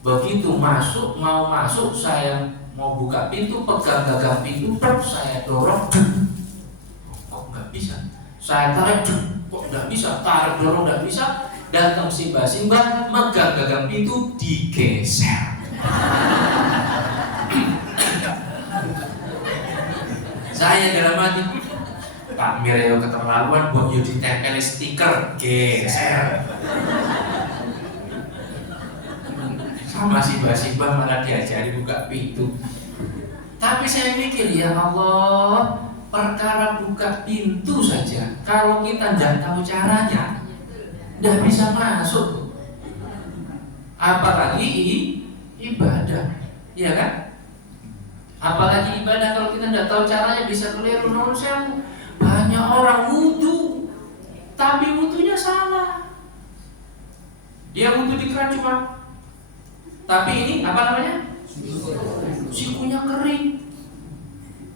Begitu masuk, mau masuk, saya mau buka pintu, pegang gagang pintu, saya dorong, kok nggak bisa. Saya tarik, kok nggak bisa. Tarik dorong nggak bisa. Datang Simba, megang gagang pintu, digeser. Saya dalam hati, Pak Mireo keterlaluan, buat yo ditempel stiker, geser. Sama Simba malah diajari buka pintu. Tapi saya mikir, ya Allah, perkara buka pintu saja, kalau kita tidak tahu caranya, tidak bisa masuk. Apalagi ibadah, ya kan? Apalagi ibadah kalau kita tidak tahu caranya bisa keliru. Menurut saya banyak orang wudu, tapi wudunya salah. Dia wudu di keran cuma, tapi ini apa namanya? Sikunya kering.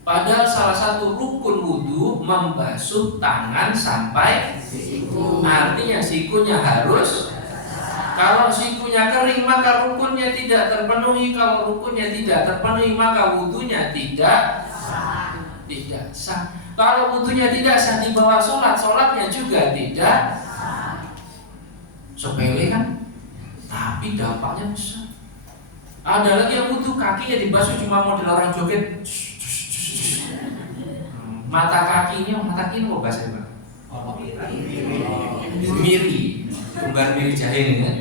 Padahal salah satu rukun wudu membasuh tangan sampai siku. Artinya sikunya harus. Kalau sikunya kering maka rukunnya tidak terpenuhi. Kalau rukunnya tidak terpenuhi maka wudunya tidak sah. Kalau wudunya tidak sah dibawa sholat, sholatnya juga tidak sah. Sepele kan? Tapi dampaknya besar. Ada lagi yang wudu kakinya dibasuh cuma model orang joget. Mata kakinya mau bahasa apa? Miri, kembar miri jahe ini kan?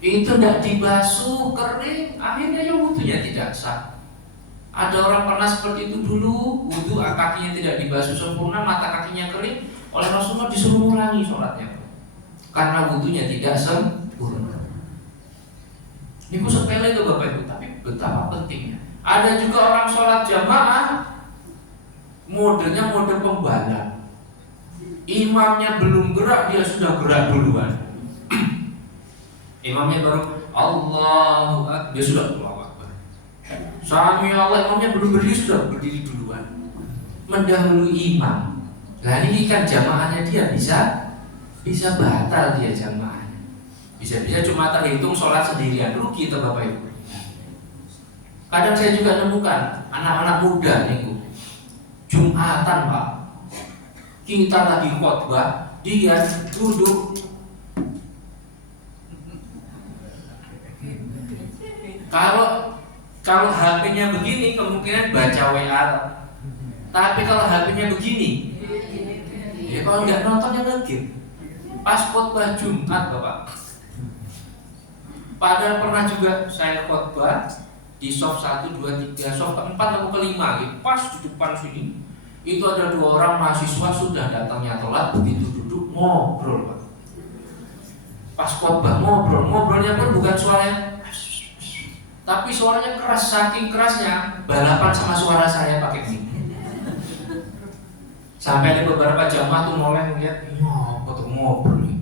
Itu tidak dibasuh kering, akhirnya ya wudunya tidak sah. Ada orang pernah seperti itu dulu, wudu kakinya tidak dibasuh sempurna, mata kakinya kering, oleh Rasulullah disuruh ulangi sholatnya karena wudunya tidak sempurna. Ini sepele itu Bapak Ibu, tapi betapa pentingnya. Ada juga orang sholat jamaah, modenya mode pembalap. Imamnya belum gerak, dia sudah gerak duluan. Imamnya baru Allahu Akbar, dia sudah Allahu Akbar. Sami Allah, imamnya belum berdiri sudah berdiri duluan, mendahului imam. Nah ini kan jamaahnya dia bisa batal dia jamaahnya. Bisa-bisa cuma terhitung sholat sendirian, rugi itu Bapak Ibu. Kadang saya juga nemukan anak-anak muda nih, Jumatan Pak, kita lagi khotbah, dia duduk. Kalau HP-nya begini kemungkinan baca WA. Tapi kalau HP-nya begini, ya kalau nggak nontonnya ngegame. Pas khotbah Jumat Bapak. Padahal pernah juga saya khotbah di soft 1, 2, 3, soft keempat atau kelima, pas di depan sini. Itu ada 2 orang mahasiswa sudah datangnya telat, begitu duduk ngobrol Pak. Pas khotbah ngobrolnya pun bukan suaranya, tapi suaranya keras, saking kerasnya balapan sama suara saya pakai mic. Sampai ada beberapa jamaah tuh mulai ngeliat, apa tuh ngobrol nih.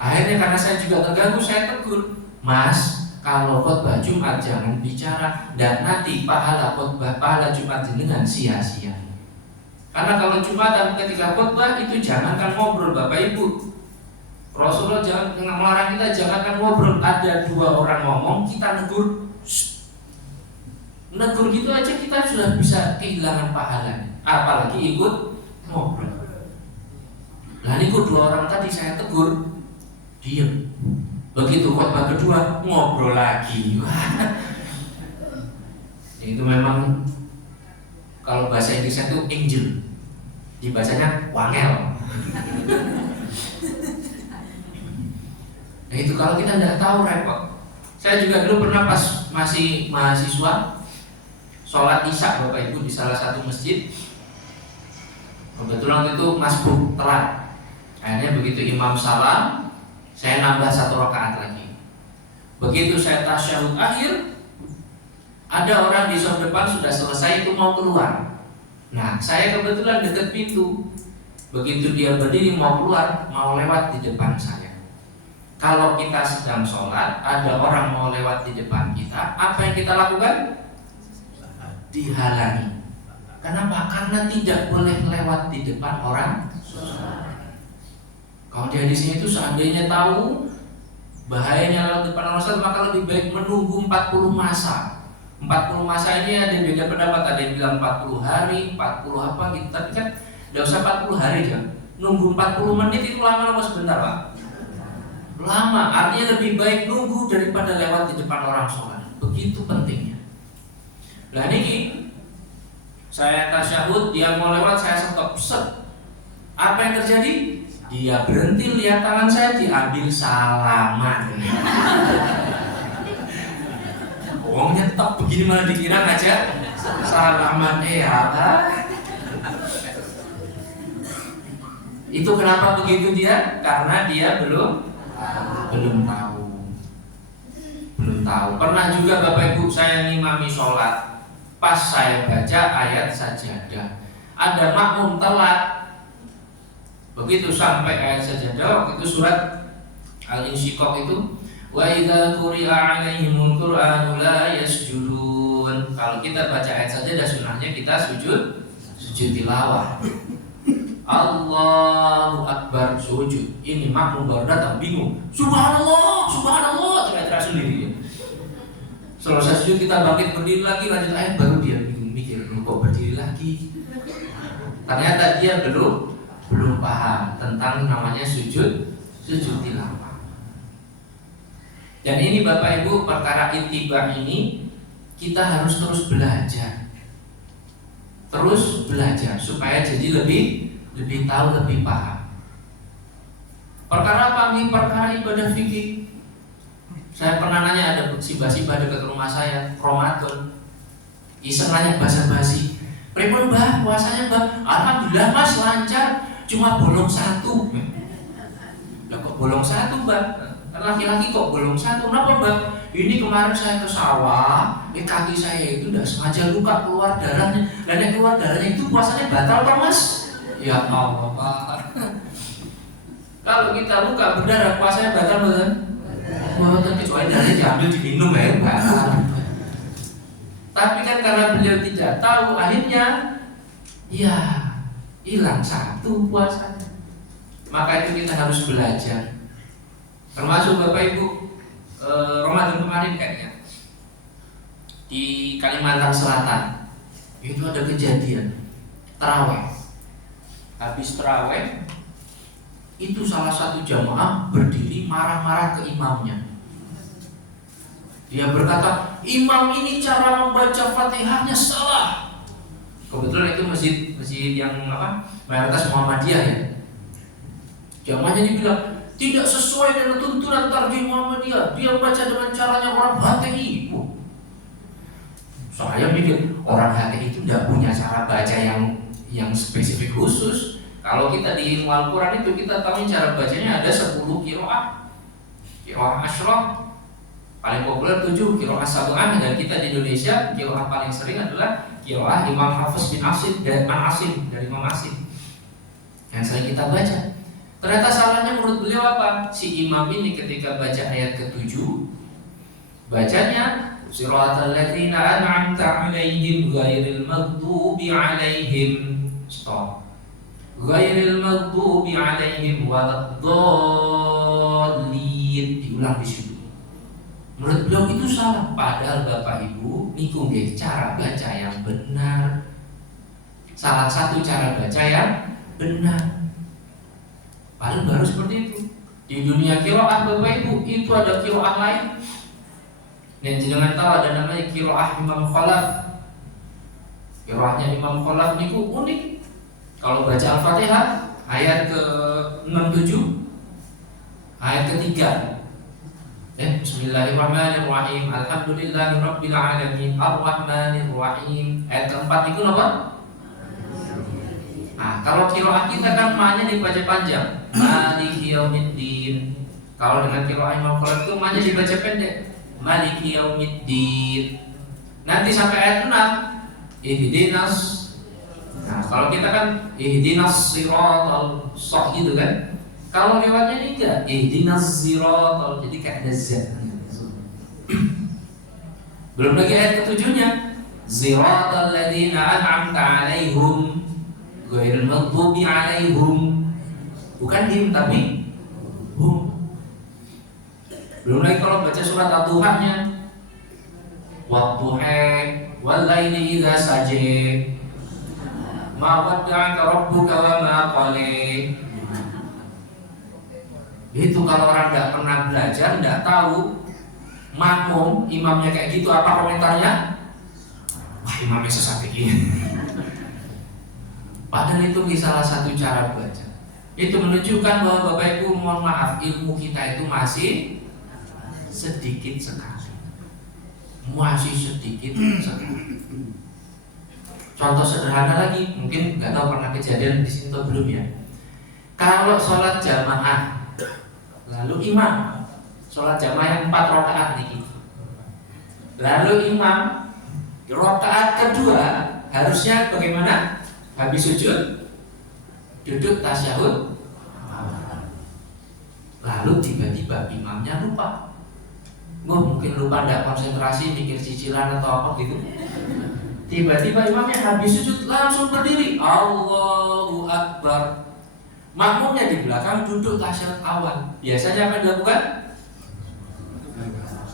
Akhirnya karena saya juga terganggu, saya tegur, Mas, kalau khotbah Jumat jangan bicara, dan nanti pahala Jumat dengan sia-sia. Karena kalau Jumatan ketika khotbah itu jangankan ngobrol Bapak Ibu. Rasulullah jangan melarang kita jangankan ngobrol. Ada 2 orang ngomong, kita negur. Negur gitu aja kita sudah bisa kehilangan pahalanya. Apalagi ikut ngobrol. Nah ini 2 orang tadi saya tegur, diam. Begitu khotbah kedua ngobrol lagi. Itu memang kalau bahasa Inggrisnya itu angel, dibacanya wangel. Nah itu kalau kita tidak tahu repot. Saya juga dulu pernah pas masih mahasiswa sholat isya Bapak Ibu di salah satu masjid. Kebetulan itu masbuk telat. Akhirnya begitu imam salam, saya nambah 1 rakaat lagi. Begitu saya tasyahud akhir, ada orang di soft depan sudah selesai itu mau keluar. Nah saya kebetulan dekat pintu. Begitu dia berdiri mau keluar, mau lewat di depan saya. Kalau kita sedang sholat, ada orang mau lewat di depan kita, apa yang kita lakukan? Dihalangi. Kenapa? Karena tidak boleh lewat di depan orang sholat. Kalau di hadis itu seandainya tahu bahayanya lewat depan orang sholat, maka lebih baik menunggu 40 masa. 40 masa ini ada beda pendapat, ada yang bilang 40 hari, 40 apa gitu. Tapi kan tidak usah 40 hari ya. Nunggu 40 menit itu lama apa sebentar Pak? Lama, artinya lebih baik nunggu daripada lewat di depan orang sholat. Begitu pentingnya. Nah ini saya tasyahud, dia mau lewat, saya stop, set. Apa yang terjadi? Dia berhenti, lihat tangan saya, diambil salaman. Wong nyetop. begini malah dikira aja salaman Itu kenapa begitu dia? Karena dia belum tahu. Pernah juga Bapak Ibu saya ngimami sholat, pas saya baca ayat sajadah, ada makmum telat. Begitu sampai ayat sajadah, waktu itu surat Al-Insyiqaq itu, wa idza quri'a 'alaihimul qur'anu la yasjudun. Kalau kita baca ayat sajadah sunahnya kita sujud tilawah. Allahu Akbar sujud. Ini makmum baru datang bingung. Subhanallah, teriak sendiri. Selesai sujud kita bangkit berdiri lagi, lanjut ayat, baru dia bingung mikir, kok berdiri lagi. Ternyata dia belum paham tentang namanya sujud tilawah. Dan ini Bapak Ibu, perkara ittiba ini kita harus terus belajar supaya jadi lebih tahu, lebih paham. Perkara apa nih? Perkara ibadah fikih. Saya pernah nanya, ada si-basi dekat rumah saya, Ramadan, iseng nanya basa-basi, "Pripun Mbah puasanya Mbah?" "Alhamdulillah Mas lancar, cuma bolong 1." "Lah kok bolong 1 Mbah? Laki-laki kok bolong 1? Kenapa Mbah?" "Ini kemarin saya ke sawah, kaki saya itu tidak sengaja luka, keluar darahnya. Dan keluar darahnya itu puasanya batal toh Mas?" Ya Allah Pak. Kalau kita luka berdarah puasanya batal betul? Kecuali darahnya diambil diminum batal. Tapi kan karena beliau tidak tahu, akhirnya ya hilang 1 puasanya. Maka itu kita harus belajar. Termasuk Bapak Ibu, Ramadan kemarin kayaknya di Kalimantan Selatan itu ada kejadian tarawih. Habis tarawih itu salah satu jamaah berdiri marah-marah ke imamnya. Dia berkata, "Imam ini cara membaca Fatihahnya salah." Kebetulan itu masjid yang mayoritas Muhammadiyah ya. Jamaahnya dibilang, "Tidak sesuai dengan tuntunan tarjih Muhammadiyah. Dia baca dengan caranya orang HTI." Saya mikir orang HTI itu tidak punya cara baca yang spesifik khusus. Kalau kita di ilmu Al-Quran itu kita tahu cara bacanya ada 10 qiraah. Qiraah asyrah paling populer 7, qiraah sab'ah, dan kita di Indonesia qiraah paling sering adalah qiraah Imam Hafiz bin Asim dari Imam Asim yang sering kita baca. Ternyata salahnya menurut beliau apa? Si imam ini ketika baca ayat ke-7 bacanya siratal ladzina an'amta 'alaihim ghairil maghdubi 'alaihim ghairil maghdubi 'alaihim waladdallin. Diulang di situ. Menurut beliau itu salah. Padahal Bapak Ibu niku nggih cara baca yang benar. Salah satu cara baca yang benar. Paling baru seperti itu. Di dunia qiraah Bapak Ibu itu ada qiraah lain. Dan jangan tahu ada namanya qiraah Imam Khalaf. Qiraahnya Imam Khalaf niku unik. Kalau baca Al-Fatihah ayat ke-67, ayat ke-3. Bismillahirrahmanirrahim. Alhamdulillahirabbil alamin arrahmanirrahim. Ayat ke-4 itu apa? Nah, kalau qiraah kita kan ma-nya dibaca panjang. Maliki yaumiddin. Kalau dengan qiraah Imam Khalaf itu ma-nya dibaca pendek. Maliki yaumiddin. Nanti sampai ayat 6 ihdinas. Nah, kalau kita kan ihdinas siratal mustaqim gitu kan. Kalau lewatnya ini enggak ihdinas siratal, jadi kayak ada z. Belum lagi ayat ke-7-nya siratal ladzina an'amta 'alaihim ghairil maghdubi 'alaihim. Bukan him tapi hum. Belum lagi kalau baca surat Ad-Duha-nya wadduha wal laili idza saja ma wadda'aka rabbuka wa ma qala. Itu kalau orang nggak pernah belajar, nggak tahu makmum imamnya kayak gitu, apa komentarnya? Wah, imamnya sesat begini. Padahal itu salah satu cara baca. Itu menunjukkan bahwa Bapak Ibu mohon maaf, ilmu kita itu masih sedikit sekali. masih sedikit sekali. Contoh sederhana lagi, mungkin nggak tahu pernah kejadian di sini atau belum ya. Kalau sholat jamaah, lalu imam sholat jamaah yang 4 rakaat nih, lalu imam rakaat kedua harusnya bagaimana? Habis sujud, duduk tasyahud, lalu tiba-tiba imamnya lupa. Mungkin lupa tidak konsentrasi, mikir cicilan atau apa gitu. Tiba-tiba imamnya habis sujud langsung berdiri, Allahu Akbar. Makmumnya di belakang duduk tasyahud awal. Biasanya apa yang dilakukan?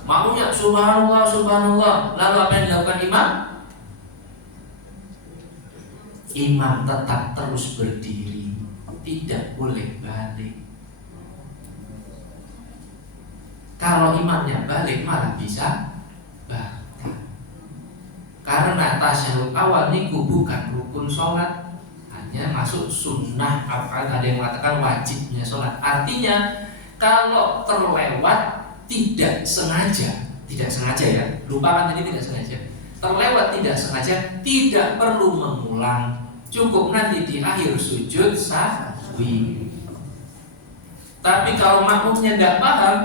Makmumnya subhanallah, subhanallah. Lalu apa yang dilakukan imam? Imam tetap terus berdiri, tidak boleh balik. Kalau imamnya balik malah bisa batal. Karena tasyahud awal niku bukan rukun sholat, hanya masuk sunnah. Ada yang mengatakan wajibnya sholat. Artinya kalau terlewat tidak sengaja ya, lupakan tadi tidak sengaja. Terlewat tidak sengaja, tidak perlu mengulang, cukup nanti di akhir sujud sahwi. Tapi kalau makmumnya tidak paham,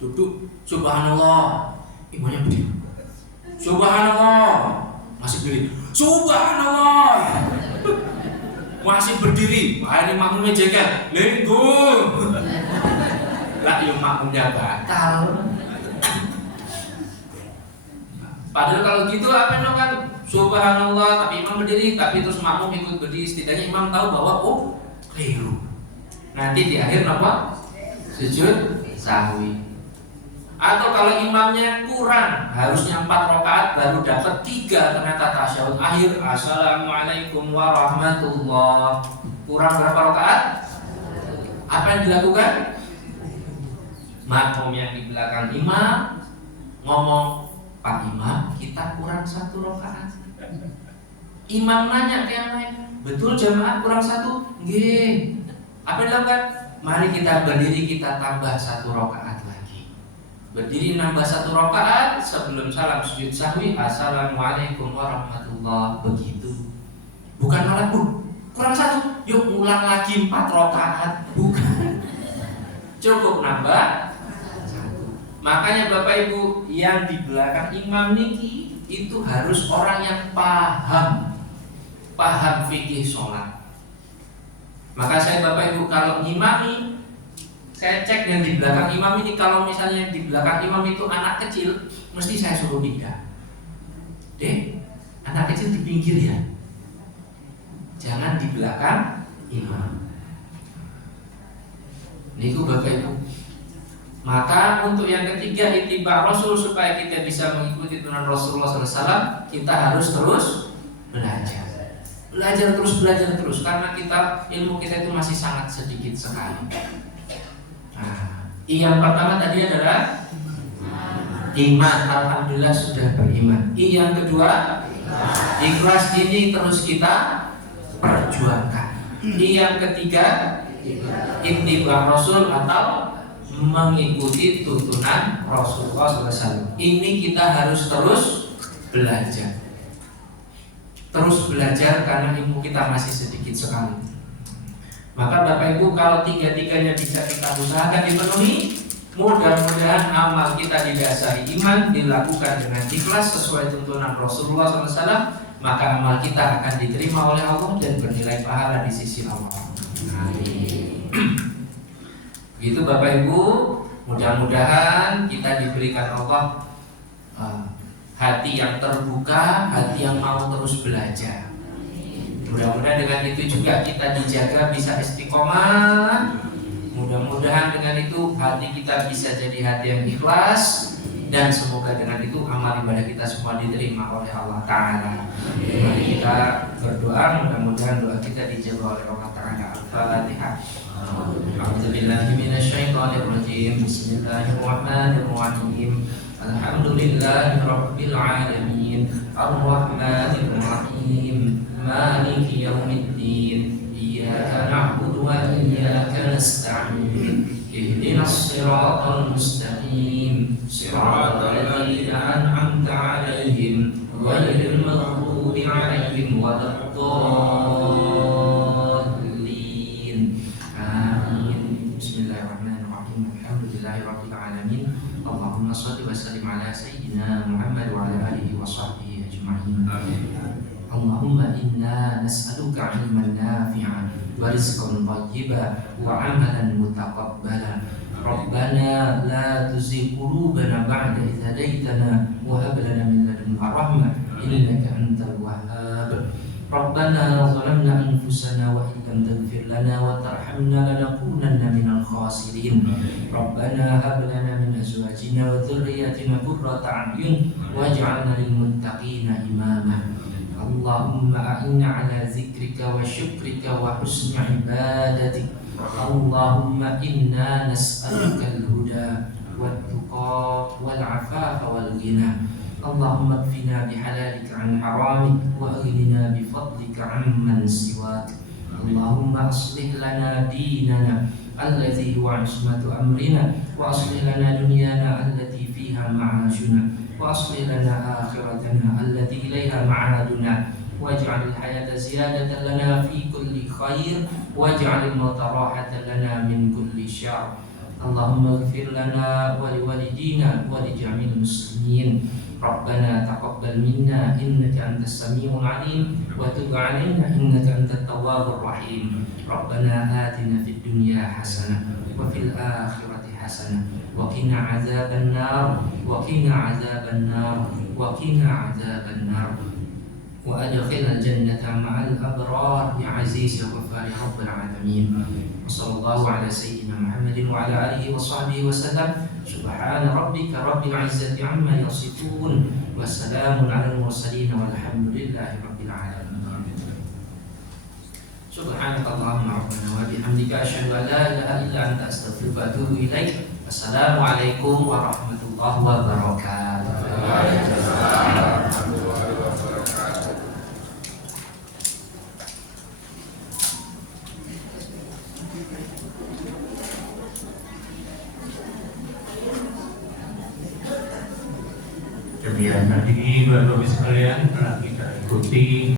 duduk subhanallah, imamnya berdiri, subhanallah, masih berdiri, subhanallah, masih berdiri. Wah, ini makmumnya jegal, lenggung. Lah, yang makmumnya batal. Padahal kalau gitu apa yang kan subhanallah, tapi imam berdiri, tapi terus makmum ikut berdiri, setidaknya imam tahu bahwa keliru. Nanti di akhir apa? Sujud sahwi. Atau kalau imamnya kurang, harusnya 4 rakaat baru dapat 3, ternyata tasyahud akhir assalamualaikum warahmatullah. Kurang berapa rakaat? Apa yang dilakukan? Makmum yang di belakang imam ngomong, Pak Imam, kita kurang 1 rakaat. Imam nanya ke yang lain, betul jamaah kurang 1? Nggih. Apa yang dilakukan? Mari kita berdiri, kita tambah 1 rakaat lagi. Berdiri nambah 1 rakaat, sebelum salam sujud sahwi assalamualaikum warahmatullah. Begitu. Bukan malah kurang 1, yuk ulang lagi 4 rakaat. Bukan. Cukup nambah 1. Makanya Bapak Ibu yang di belakang imam niki itu harus orang yang paham fikih sholat. Maka saya Bapak Ibu kalau ngimami, saya cek yang di belakang imam ini, kalau misalnya di belakang imam itu anak kecil, mesti saya suruh pindah. Dek, anak kecil di pinggir ya, jangan di belakang imam. Niku Bapak Ibu. Maka untuk yang ketiga, ittiba Rasul, supaya kita bisa mengikuti tuntunan Rasulullah SAW, kita harus terus belajar. Belajar terus, karena ilmu kita itu masih sangat sedikit sekali. Nah, yang pertama tadi adalah iman, alhamdulillah sudah beriman. Yang kedua, ikhlas, ini terus kita perjuangkan. Yang ketiga, ittiba Rasul atau mengikuti tuntunan Rasulullah SAW. Ini kita harus terus belajar. Karena ilmu kita masih sedikit sekali. Maka Bapak Ibu, kalau tiga-tiganya bisa kita usahakan dipenuhi, mudah-mudahan amal kita didasari iman, dilakukan dengan ikhlas sesuai tuntunan Rasulullah SAW, maka amal kita akan diterima oleh Allah dan bernilai pahala di sisi Allah. Amin. Begitu Bapak Ibu, mudah-mudahan kita diberikan Allah hati yang terbuka, hati yang mau terus belajar. Mudah-mudahan dengan itu juga kita dijaga bisa istiqomah. Mudah-mudahan dengan itu hati kita bisa jadi hati yang ikhlas, dan semoga dengan itu amal ibadah kita semua diterima oleh Allah Ta'ala. Mari kita berdoa, mudah-mudahan doa kita dijawab oleh Allah Ta'ala. Al-Fatihah. A'udzubillahi minasyaitonirrajim. Bismillahirrahmanirrahim. Alhamdulillahi rabbil alamin. Ar-Rahmanir-Rahim. Maliki yaumiddin. Iyyaka na'budu wa iyyaka nasta'in. Ihdinas siratal mustaqim. صراط الذين أنعمت عليهم غير المغضوب عليهم ولا الضالين آمين. Bismillahirrahmanirrahim. Alhamdulillahirabbil alamin. Allahumma shalli wa sallim ala sayyidina Muhammad wa ala alihi wa sahbihi ajma'in. Allahumma inna nas'aluka 'ilman nafi'an wa rizqan thayyiban wa 'amalan mutaqabbalan. Rabbana la tuzigh qulubana ba'da idh hadaytana wa hab lana min ladunka rahmah innaka antal wahhab. Rabbana zalamna anfusana wa illam taghfir lana wa tarhamna lanakunanna minal khasirin. Rabbana hab lana min azwajina wa dhurriyyatina qurrata a'yun waj'alna lil muttaqina imama. Allahumma a'inna ala zikrika wa syukrika wa husni ibadatik. Allahumma inna nas'aluka al-huda wat-tuqa wal-afafa wal-ghina. Allahumma kfina bihalalika an haramik wa aghnina bifadlika amman siwak. Allahumma aslih lana dinana alladhi huwa ismatu amrina wa aslih lana dunyana allati fiha ma'ashuna wa aslih lana akhiratana allati ilayha ma'aduna waj'al al-hayata ziyadatan lana fi kulli khair waj'al al-mauta rahatan lana min kulli syarr. Allahumma ighfir lana wa liwalidina wa li jami'il muslimin. Rabbana taqabbal minna innaka antas samiul alim wa tub 'alaina innaka antat tawwabur rahim. Rabbana atina fid dunya hasanah wa fil akhirati hasanah wa qina 'adzaban nar wa qina 'adzaban nar wa qina 'adzaban nar wa adkhilnal jannata ma'al abrar ya aziz ya ghaffar ya rabbal alamin. Wassallallahu ala sayyidina Muhammadin wa ala alihi wa sahbihi wa sallam. Subhana rabbika rabbil izzati amma yasifun wa salamun alal mursalin walhamdulillahi rabbil alamin. Subhanakallahumma rabbana wa bihamdika asyhadu an la ilaha illa anta astaghfiruka wa atubu ilaik. Wassalamualaikum warahmatullahi wabarakatuh. Demikian tadi Bapak-Ibu sekalian telah kita ikuti